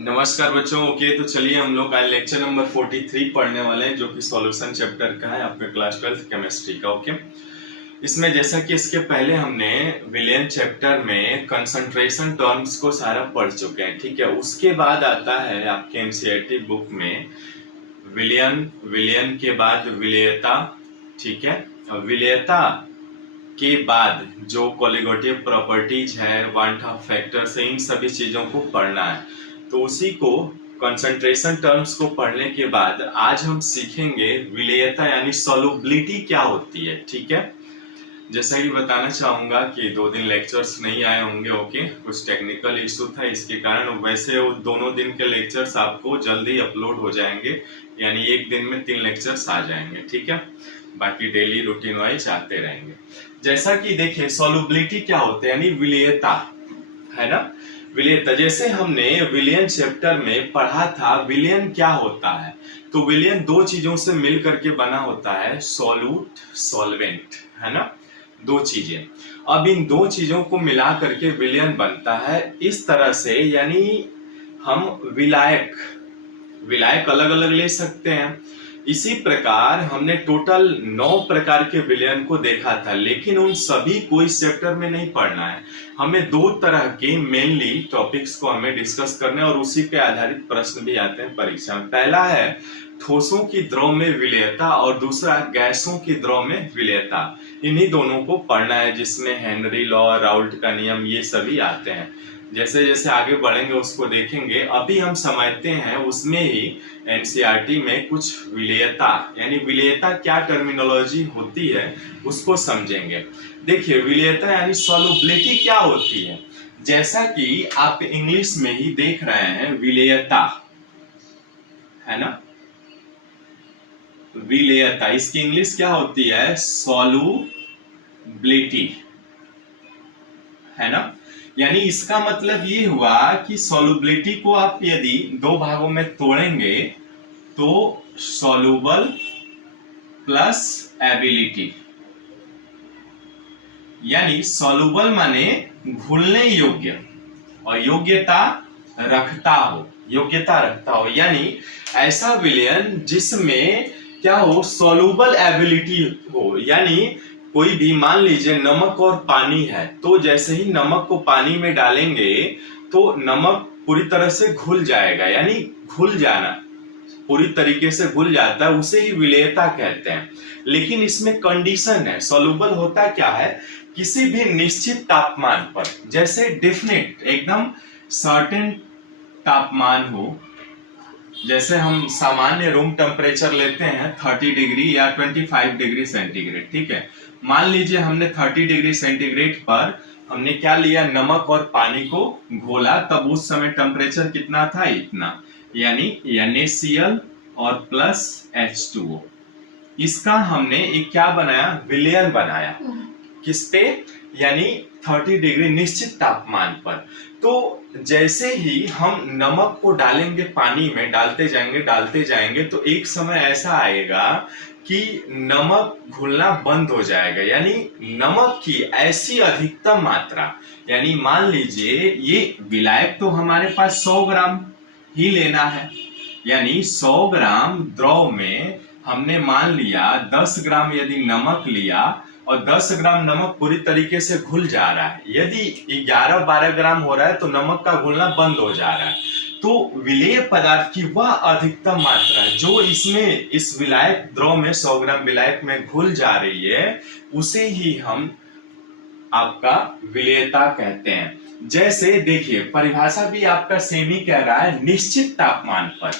नमस्कार बच्चों। ओके, तो चलिए हम लोग आज लेक्चर नंबर 43 पढ़ने वाले हैं, जो कि सॉल्यूशन चैप्टर का है, आपके क्लास 12 केमिस्ट्री का। ओके, इसमें जैसा कि इसके पहले हमने विलियन चैप्टर में कंसंट्रेशन टर्म्स को सारा पढ़ चुके हैं, ठीक है। उसके बाद आता है आपके एनसीईआरटी बुक में विलियन, विलियन के बाद विलेयता, ठीक है। और विलेयता के बाद जो कोलिगेटिव प्रॉपर्टीज है, वांट ऑफ फैक्टर्स है, इन सभी चीजों को पढ़ना है। तो उसी को कंसंट्रेशन टर्म्स को पढ़ने के बाद आज हम सीखेंगे विलेयता यानी सॉल्युबिलिटी क्या होती है, ठीक है। जैसा कि बताना चाहूंगा कि 2 दिन लेक्चर्स नहीं आए होंगे। ओके, कुछ टेक्निकल इशू था, इसके कारण। वैसे वो दोनों दिन के लेक्चर्स आपको जल्दी अपलोड हो जाएंगे, यानी एक दिन में 3 लेक्चर्स आ जाएंगे, ठीक है। बाकी डेली रूटीन वाइज आते रहेंगे। जैसा कि देखिए सॉल्युबिलिटी क्या होता है, यानी विलेयता, है ना। विलेयता जैसे हमने विलियन चैप्टर में पढ़ा था, विलियन क्या होता है। तो विलियन 2 चीजों से मिल करके बना होता है, सॉल्यूट, सॉल्वेंट, है ना। 2 चीजें। अब इन 2 चीजों को मिला करके विलियन बनता है इस तरह से, यानी हम विलायक, विलायक अलग अलग ले सकते हैं। इसी प्रकार हमने टोटल 9 प्रकार के विलयन को देखा था, लेकिन उन सभी को इस चैप्टर में नहीं पढ़ना है। हमें 2 तरह के मेनली टॉपिक्स को हमें डिस्कस करने, और उसी पे आधारित प्रश्न भी आते हैं परीक्षा में। पहला है ठोसों की द्रव में विलेयता, और दूसरा गैसों की द्रव में विलेयता। इन्हीं दोनों को पढ़ना है, जिसमें हेनरी लॉ, राउल्ट का नियम, ये सभी आते हैं। जैसे जैसे आगे बढ़ेंगे उसको देखेंगे। अभी हम समझते हैं उसमें ही एनसीईआरटी में कुछ विलेयता, यानी विलेयता क्या टर्मिनोलॉजी होती है उसको समझेंगे। देखिए विलेयता यानी सॉल्युबिलिटी क्या होती है। जैसा कि आप इंग्लिश में ही देख रहे हैं विलेयता, है ना। विलेयता, इसकी इंग्लिश क्या होती है, सॉल्युबिलिटी, है ना। यानी इसका मतलब ये हुआ कि सॉल्युबिलिटी को आप यदि 2 भागों में तोड़ेंगे तो सॉल्युबल प्लस एबिलिटी, यानी सॉल्युबल माने घुलने योग्य, और योग्यता रखता हो, योग्यता रखता हो, यानी ऐसा विलयन जिसमें क्या हो, सॉल्युबल एबिलिटी हो। यानी कोई भी, मान लीजिए नमक और पानी है, तो जैसे ही नमक को पानी में डालेंगे तो नमक पूरी तरह से घुल जाएगा, यानी घुल जाना, पूरी तरीके से घुल जाता है, उसे ही विलेयता कहते हैं। लेकिन इसमें कंडीशन है। सॉल्युबल होता क्या है, किसी भी निश्चित तापमान पर, जैसे डेफिनेट एकदम सर्टेन तापमान हो, जैसे हम सामान्य रूम टेम्परेचर लेते हैं 30 डिग्री या 25 डिग्री सेंटीग्रेड, ठीक है। मान लीजिए हमने 30 डिग्री सेंटीग्रेड पर हमने क्या लिया, नमक और पानी को घोला, तब उस समय टेम्परेचर कितना था, इतना, यानी NaCl और प्लस H2O। इसका हमने एक क्या बनाया, विलयन बनाया। किस पे, यानी 30 डिग्री निश्चित तापमान पर। तो जैसे ही हम नमक को डालेंगे पानी में, डालते जाएंगे, तो एक समय ऐसा आएगा कि नमक घुलना बंद हो जाएगा, यानी नमक की ऐसी अधिकतम मात्रा, यानी मान लीजिए ये विलायक तो हमारे पास 100 ग्राम ही लेना है, यानी 100 ग्राम द्रव में हमने मान लिया 10 ग्राम यदि नमक लिया, और 10 ग्राम नमक पूरी तरीके से घुल जा रहा है। यदि 11-12 ग्राम हो रहा है तो नमक का घुलना बंद हो जा रहा है। तो विलेय पदार्थ की वह अधिकतम मात्रा जो इसमें, इस विलायक द्रव में, 100 ग्राम विलायक में घुल जा रही है, उसे ही हम आपका विलेयता कहते हैं। जैसे देखिए परिभाषा भी आपका सेम ही कह रहा है, निश्चित तापमान पर।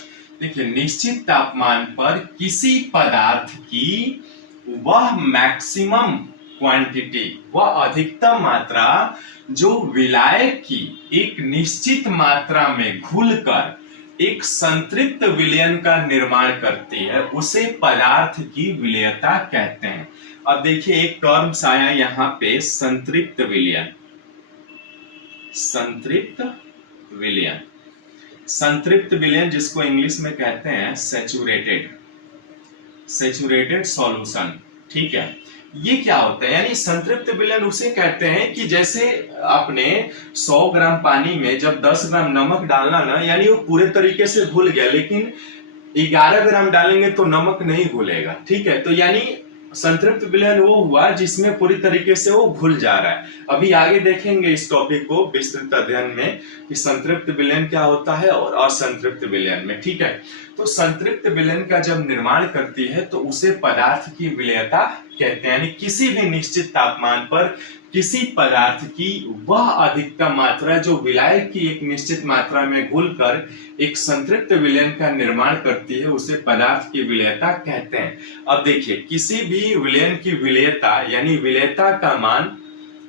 देखिए निश्चित तापमान पर किसी पदार्थ की वह मैक्सिमम क्वांटिटी, वह अधिकतम मात्रा जो विलायक की एक निश्चित मात्रा में घुलकर एक संतृप्त विलयन का निर्माण करती है, उसे पदार्थ की विलेयता कहते हैं। अब देखिए एक टर्म्स आया यहाँ पे, संतृप्त विलयन, संतृप्त विलयन, संतृप्त विलयन जिसको इंग्लिश में कहते हैं सैचुरेटेड, सैचुरेटेड सॉल्यूशन, ठीक है। ये क्या होता है, यानी संतृप्त विलयन उसे कहते हैं कि जैसे आपने 100 ग्राम पानी में जब 10 ग्राम नमक डालना ना, यानी वो पूरे तरीके से घुल गया, लेकिन 11 ग्राम डालेंगे तो नमक नहीं घुलेगा, ठीक है। तो यानी संतृप्त विलयन वो हुआ जिसमें पूरी तरीके से वो घुल जा रहा है। अभी आगे देखेंगे इस टॉपिक को विस्तृत अध्ययन में कि संतृप्त विलयन क्या होता है और असंतृप्त विलयन में, ठीक है। तो संतृप्त विलयन का जब निर्माण करती है तो उसे पदार्थ की विलयता कहते हैं, यानी किसी भी निश्चित तापमान पर किसी पदार्थ की वह अधिकतम मात्रा जो विलायक की एक निश्चित मात्रा में घुलकर एक संतृप्त विलयन का निर्माण करती है, उसे पदार्थ की विलयता कहते हैं। अब देखिए, किसी भी विलयन की विलयता यानी विलयता का मान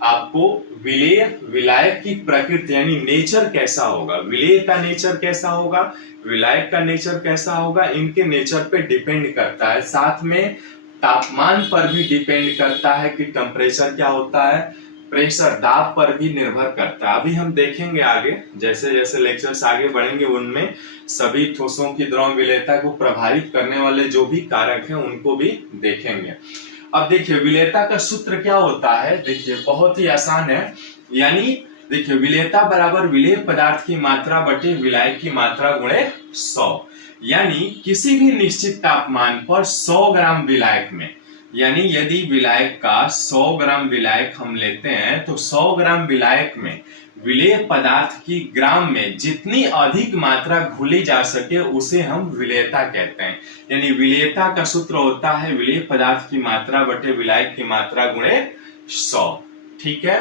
आपको विलेय विलायक की प्रकृति यानी नेचर कैसा होगा, विलेय का नेचर कैसा होगा, विलायक का नेचर कैसा होगा, इनके नेचर पे डिपेंड करता है। साथ में तापमान पर भी डिपेंड करता है कि टेम्परेचर क्या होता है, प्रेशर दाब पर भी निर्भर करता है। अभी हम देखेंगे आगे, जैसे जैसे लेक्चर्स आगे बढ़ेंगे उनमें सभी ठोसों की द्रव विलेयता को प्रभावित करने वाले जो भी कारक हैं उनको भी देखेंगे। अब देखिए विलेयता का सूत्र क्या होता है, देखिए बहुत ही आसान है। यानी देखिए विलेयता बराबर विलेय पदार्थ की मात्रा बटे विलायक की मात्रा गुणे 100। यानी किसी भी निश्चित तापमान पर 100 ग्राम विलायक में, यानी यदि विलायक का 100 ग्राम विलायक हम लेते हैं तो 100 ग्राम विलायक में विलेय पदार्थ की ग्राम में जितनी अधिक मात्रा घुली जा सके उसे हम विलेयता कहते हैं। यानी विलेयता का सूत्र होता है विलेय पदार्थ की मात्रा बटे विलायक की मात्रा गुणे 100, ठीक है।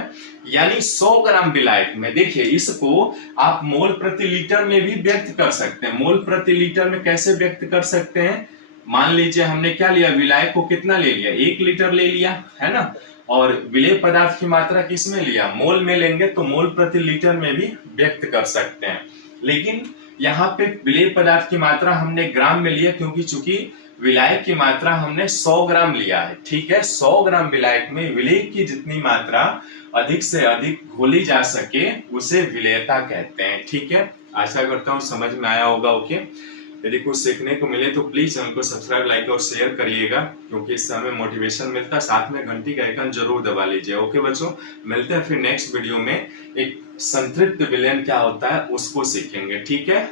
यानी 100 ग्राम विलायक में, देखिए इसको आप मोल प्रति लीटर में भी व्यक्त कर सकते हैं। मोल प्रति लीटर में कैसे व्यक्त कर सकते हैं, मान लीजिए हमने क्या लिया, विलायक को कितना ले लिया, 1 लीटर ले लिया, है ना, और विलेय पदार्थ की मात्रा किस में लिया, मोल में लेंगे तो मोल प्रति लीटर में भी व्यक्त कर सकते हैं। लेकिन यहाँ पे विलेय पदार्थ की मात्रा हमने ग्राम में लिया क्योंकि चूंकि विलायक की मात्रा हमने 100 ग्राम लिया है, ठीक है। 100 ग्राम विलायक में विलेय की जितनी मात्रा अधिक से अधिक घोली जा सके उसे विलेयता कहते हैं, ठीक है। आशा करता हूँ समझ में आया होगा, ओके। यदि कुछ सीखने को मिले तो प्लीज हमको सब्सक्राइब, लाइक और शेयर करिएगा, क्योंकि इससे हमें मोटिवेशन मिलता है। साथ में घंटी का आइकन जरूर दबा लीजिए, ओके बच्चों। मिलते हैं फिर नेक्स्ट वीडियो में, एक संतृप्त विलयन क्या होता है उसको सीखेंगे, ठीक है।